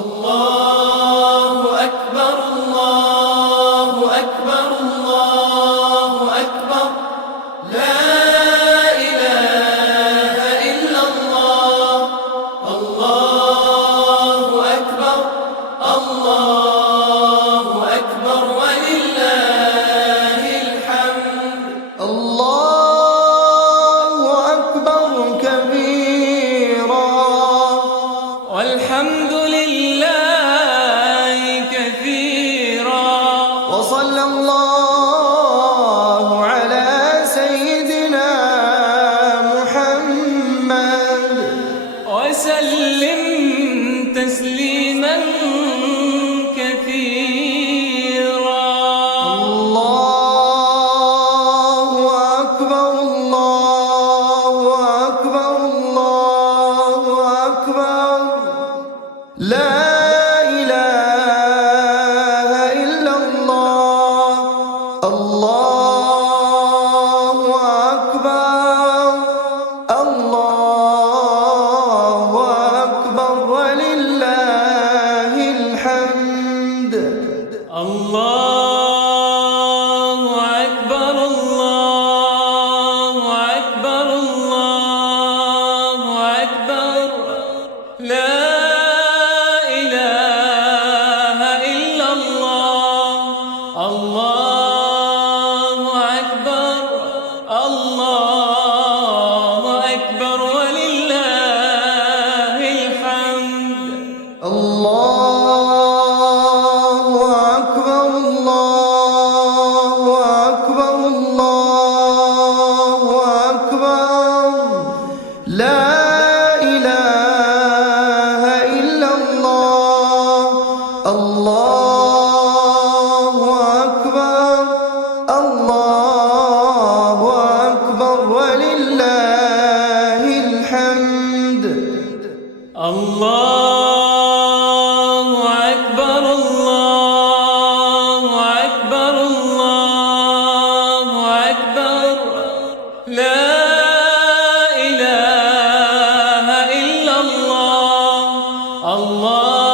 الله أكبر الله أكبر الله أكبر لا إله إلا الله الله أكبر الله أكبر ولله الحمد الله أكبر كبيرا والحمد لله كثيرا وصلى الله على سيدنا محمد وسلم تسليما كثيرا الله أكبر الله أكبر الله أكبر لا إله إلا الله الله أكبر الله أكبر ولله الحمد الله أكبر الله أكبر الله أكبر لا إله إلا الله الله أكبر الله أكبر ولله الحمد الله أكبر الله أكبر الله أكبر لا إله إلا الله الله أكبر الله أكبر ولله الحمد الله أكبر الله أكبر الله أكبر لا إله إلا الله الله